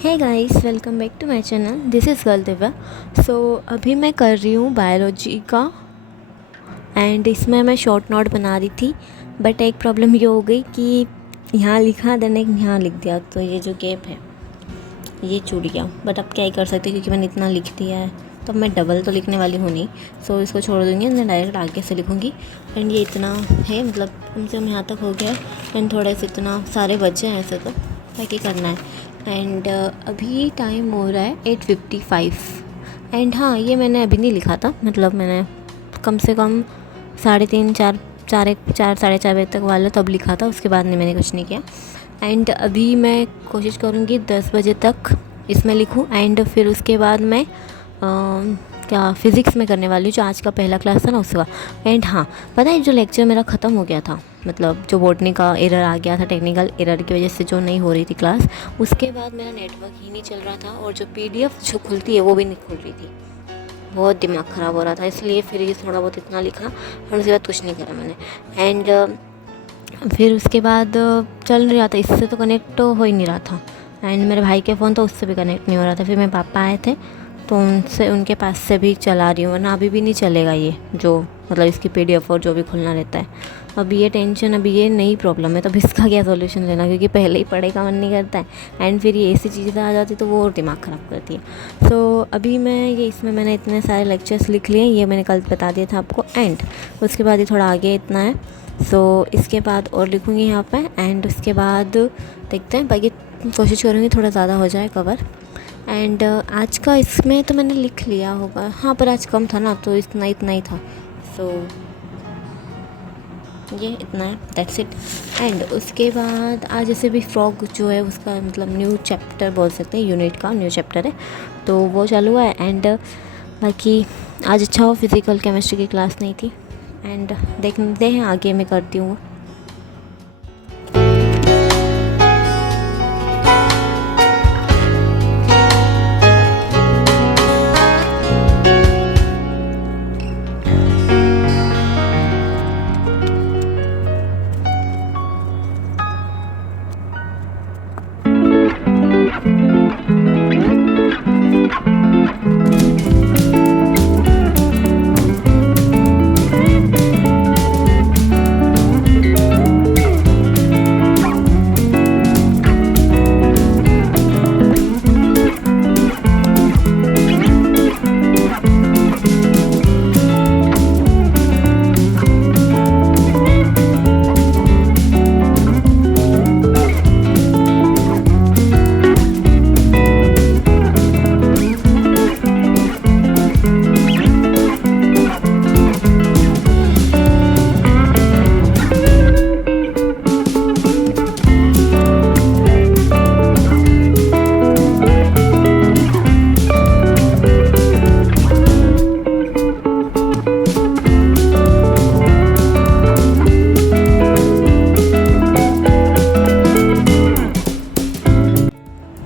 Hey guys, welcome back to my channel. This is girl Divya. So अभी मैं कर रही हूँ बायोलॉजी का एंड इसमें मैं शॉर्ट नोट बना रही थी। बट एक प्रॉब्लम ये हो गई कि यहाँ लिखा देन एक यहाँ लिख दिया, तो ये जो गैप है ये छूट गया। बट अब क्या ही कर सकते, क्योंकि मैंने इतना लिख दिया है तो मैं डबल तो लिखने वाली हूँ नहीं। सो इसको छोड़ दूँगी, मैं डायरेक्ट आगे से लिखूँगी। एंड ये इतना है, मतलब कम से कम यहाँ तक हो गया है। एंड थोड़े से इतना सारे बच्चे हैं ऐसे तो बाकी करना है। एंड अभी टाइम हो रहा है 8:55। एंड हाँ, ये मैंने अभी नहीं लिखा था, मतलब मैंने कम से कम 3:30 4 साढ़े 4 बजे तक वाला तब लिखा था, उसके बाद नहीं मैंने कुछ नहीं किया। एंड अभी मैं कोशिश करूँगी 10 बजे तक इसमें लिखूँ। एंड फिर उसके बाद मैं क्या फ़िज़िक्स में करने वाली हूँ, जो आज का पहला क्लास था ना उसका। एंड हाँ, पता है जो लेक्चर मेरा ख़त्म हो गया था, मतलब जो बॉटनी का एरर आ गया था, टेक्निकल एरर की वजह से जो नहीं हो रही थी क्लास, उसके बाद मेरा नेटवर्क ही नहीं चल रहा था और जो पीडीएफ जो खुलती है वो भी नहीं खुल रही थी। बहुत दिमाग ख़राब हो रहा था, इसलिए फिर ये थोड़ा बहुत इतना लिखा और उसके बाद कुछ नहीं करा मैंने। एंड फिर उसके बाद चल रहा था, इससे तो कनेक्ट तो हो ही नहीं रहा था। एंड मेरे भाई के फ़ोन तो उससे भी कनेक्ट नहीं हो रहा था। फिर मेरे पापा आए थे तो उनके पास से भी चला रही हूँ, वरना अभी भी नहीं चलेगा ये, जो मतलब इसकी पीडीएफ और जो भी खुलना रहता है। अब ये टेंशन, अभी ये नई प्रॉब्लम है, तो अब इसका क्या सॉल्यूशन लेना, क्योंकि पहले ही पढ़ाई का मन नहीं करता है। एंड फिर ये ऐसी चीज़ें आ जाती तो वो और दिमाग ख़राब करती है। सो अभी मैं ये इसमें मैंने इतने सारे लेक्चर्स लिख लिए, ये मैंने कल बता दिया था आपको। एंड उसके बाद ये थोड़ा आगे इतना है, सो इसके बाद और लिखूँगी यहाँ पे। एंड उसके बाद देखते हैं, बाकी कोशिश करूँगी थोड़ा ज़्यादा हो जाए कवर। एंड आज का इसमें तो मैंने लिख लिया होगा, हाँ, पर आज कम था ना, तो इतना इतना ही था। सो ये इतना है, दैट्स इट। एंड उसके बाद आज जैसे भी फ्रॉग जो है उसका मतलब न्यू चैप्टर बोल सकते हैं, यूनिट का न्यू चैप्टर है, तो वो चालू है। एंड बाकी आज अच्छा हो, फिज़िकल केमिस्ट्री की क्लास नहीं थी। एंड देखते हैं आगे मैं करती हूँ।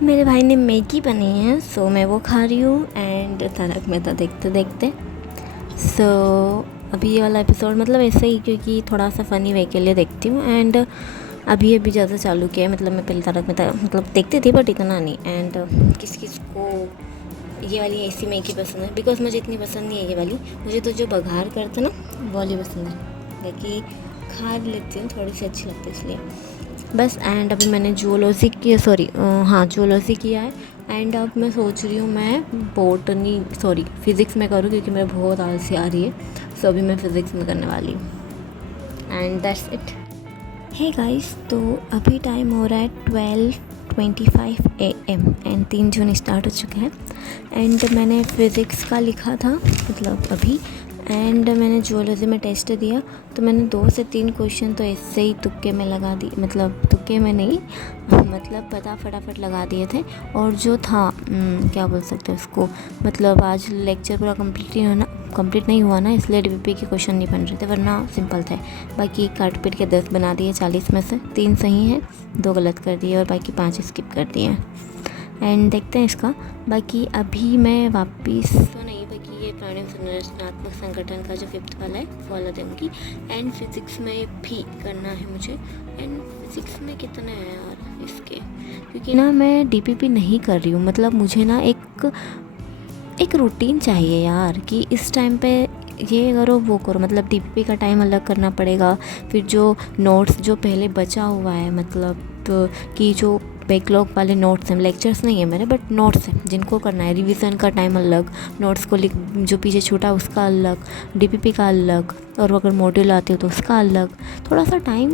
मेरे भाई ने मैगी बनी है, सो मैं वो खा रही हूँ। एंड तारक मेहता देखते देखते। सो अभी ये वाला एपिसोड मतलब ऐसे ही, क्योंकि थोड़ा सा फ़नी वे के लिए देखती हूँ। एंड अभी ज़्यादा चालू किया है, मतलब मैं पहले तारक मेहता मतलब देखती थी बट इतना नहीं। एंड किस किस को ये वाली ऐसी मैगी पसंद है, बिकॉज मुझे इतनी पसंद नहीं है ये वाली। मुझे तो जो बघार करते ना वो वाली पसंद है, बाकी खा लेती हूँ, थोड़ी सी अच्छी लगती है इसलिए बस। एंड अभी मैंने जूलॉजी की जूलॉजी किया है। एंड अब मैं सोच रही हूँ मैं फ़िज़िक्स में करूँ, क्योंकि मेरे बहुत आलसी आ रही है। सो अभी मैं फ़िज़िक्स में करने वाली हूँ। And that's it. Hey guys, तो अभी टाइम हो रहा है 12:25 AM एंड 3 जून स्टार्ट हो चुका है। एंड मैंने फ़िज़िक्स का लिखा था, मतलब अभी। एंड मैंने जूलॉजी में टेस्ट दिया, तो मैंने 2 से 3 क्वेश्चन तो ऐसे ही तुक्के में लगा दिए, मतलब तुक्के में नहीं, मतलब पता फटाफट लगा दिए थे। और जो था क्या बोल सकते हैं उसको, मतलब आज लेक्चर पूरा कंप्लीट नहीं हुआ ना, इसलिए डीपीपी के क्वेश्चन नहीं बन रहे थे, वरना सिंपल थे। बाकी काट पीट के 10 बना दिए, 40 में से 3 सही हैं, 2 गलत कर दिए और बाकी 5 स्किप कर दिए हैं। एंड देखते हैं इसका। बाकी अभी मैं वापस तो नहीं, बाकी ये प्राणी संरचनात्मक संगठन का जो 5th वाला है वो वाला दूँगी। एंड फिज़िक्स में भी करना है मुझे। एंड फिज़िक्स में कितना है यार, इसके, क्योंकि ना मैं डीपीपी नहीं कर रही हूँ। मतलब मुझे ना एक रूटीन चाहिए यार कि इस टाइम पे ये करो वो करो। मतलब डीपीपी का टाइम अलग करना पड़ेगा, फिर जो नोट्स जो पहले बचा हुआ है, मतलब कि जो बैकलॉग वाले नोट्स हैं, लेक्चर्स नहीं है मेरे बट नोट्स हैं जिनको करना है, रिवीजन का टाइम अलग, नोट्स को लिख जो पीछे छूटा उसका अलग, डीपीपी का अलग, और अगर मॉड्यूल आते हो तो उसका अलग। थोड़ा सा टाइम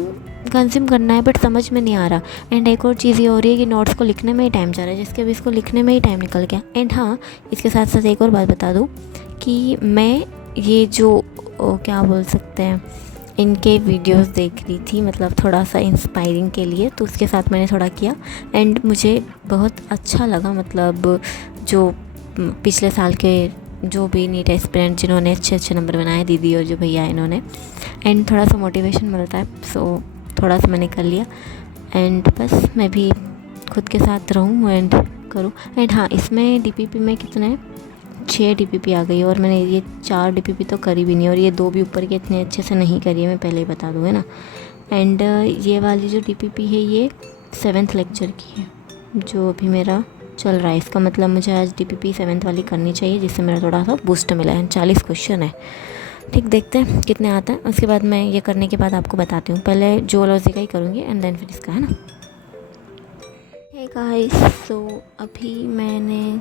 कंज्यूम करना है बट समझ में नहीं आ रहा। एंड एक और चीज़ ये हो रही है कि नोट्स को लिखने में ही टाइम जा रहा है, जिसके अभी इसको लिखने में ही टाइम निकल गया। एंड हाँ, इसके साथ साथ एक और बात बता दूँ कि मैं ये जो क्या बोल सकते हैं, इनके वीडियोस देख रही थी, मतलब थोड़ा सा इंस्पायरिंग के लिए, तो उसके साथ मैंने थोड़ा किया एंड मुझे बहुत अच्छा लगा। मतलब जो पिछले साल के जो भी नीट एस्पिरेंट जिन्होंने अच्छे नंबर बनाए, दीदी और जो भैया इन्होंने, एंड थोड़ा सा मोटिवेशन मिलता है, सो थोड़ा सा मैंने कर लिया। एंड बस मैं भी खुद के साथ रहूँ एंड करूँ। एंड हाँ, इसमें डीपीपी में कितने 6 डीपीपी आ गई, और मैंने ये 4 डीपीपी तो करी भी नहीं, और ये 2 भी ऊपर के इतने अच्छे से नहीं करी है, मैं पहले ही बता दूँ, है ना। एंड ये वाली जो डीपीपी है ये 7th लेक्चर की है जो अभी मेरा चल रहा है। इसका मतलब मुझे आज डीपीपी 7th वाली करनी चाहिए, जिससे मेरा थोड़ा सा बूस्ट मिला है। 40 क्वेश्चन है, ठीक, देखते हैं कितने आते हैं। उसके बाद मैं ये करने के बाद आपको बताती हूँ। पहले जूलॉजी का ही करूँगी एंड देन फिर इसका, है ना। हे गाइस, सो अभी मैंने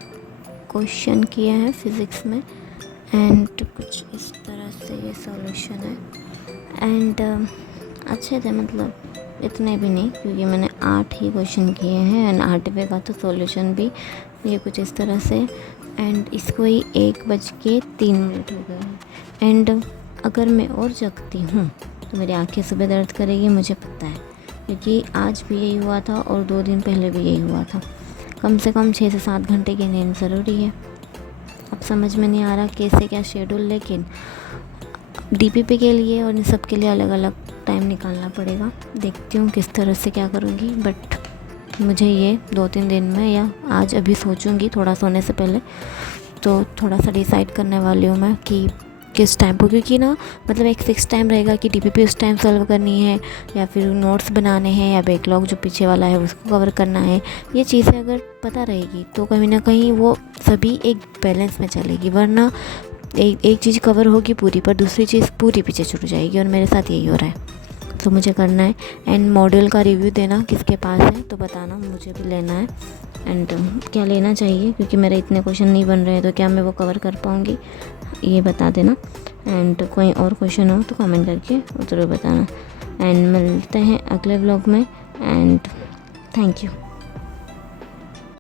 क्वेश्चन किया है फिज़िक्स में एंड कुछ इस तरह से ये सॉल्यूशन है। एंड अच्छे थे, मतलब इतने भी नहीं, क्योंकि मैंने 8 ही क्वेश्चन किए हैं एंड 8वें का तो सॉल्यूशन भी ये कुछ इस तरह से। एंड इसको ही 1:03 हो गए हैं। एंड अगर मैं और जगती हूँ तो मेरी आंखें सुबह दर्द करेगी, मुझे पता है, क्योंकि आज भी यही हुआ था और 2 दिन पहले भी यही हुआ था। कम से कम 6 से 7 घंटे की नींद ज़रूरी है। अब समझ में नहीं आ रहा कैसे क्या शेड्यूल, लेकिन डीपीपी के लिए और इन सब के लिए अलग अलग टाइम निकालना पड़ेगा। देखती हूँ किस तरह से क्या करूँगी, बट मुझे ये 2-3 दिन में, या आज अभी सोचूँगी थोड़ा सोने से पहले, तो थोड़ा सा डिसाइड करने वाली हूँ मैं कि किस टाइम पर, क्योंकि ना मतलब एक फ़िक्स टाइम रहेगा कि डीपीपी उस टाइम सॉल्व करनी है, या फिर नोट्स बनाने हैं, या बैकलॉग जो पीछे वाला है उसको कवर करना है। ये चीज़ें अगर पता रहेगी तो कहीं ना कहीं वो सभी एक बैलेंस में चलेगी, वरना एक चीज़ कवर होगी पूरी पर दूसरी चीज़ पूरी पीछे छूट जाएगी, और मेरे साथ यही हो रहा है। तो मुझे करना है। एंड मॉड्यूल का रिव्यू देना किसके पास है तो बताना, मुझे भी लेना है। एंड क्या लेना चाहिए, क्योंकि मेरे इतने क्वेश्चन नहीं बन रहे हैं, तो क्या मैं वो कवर कर पाऊँगी, ये बता देना। एंड कोई और क्वेश्चन हो तो कमेंट करके ज़रूर बताना। एंड मिलते हैं अगले व्लॉग में, एंड थैंक यू।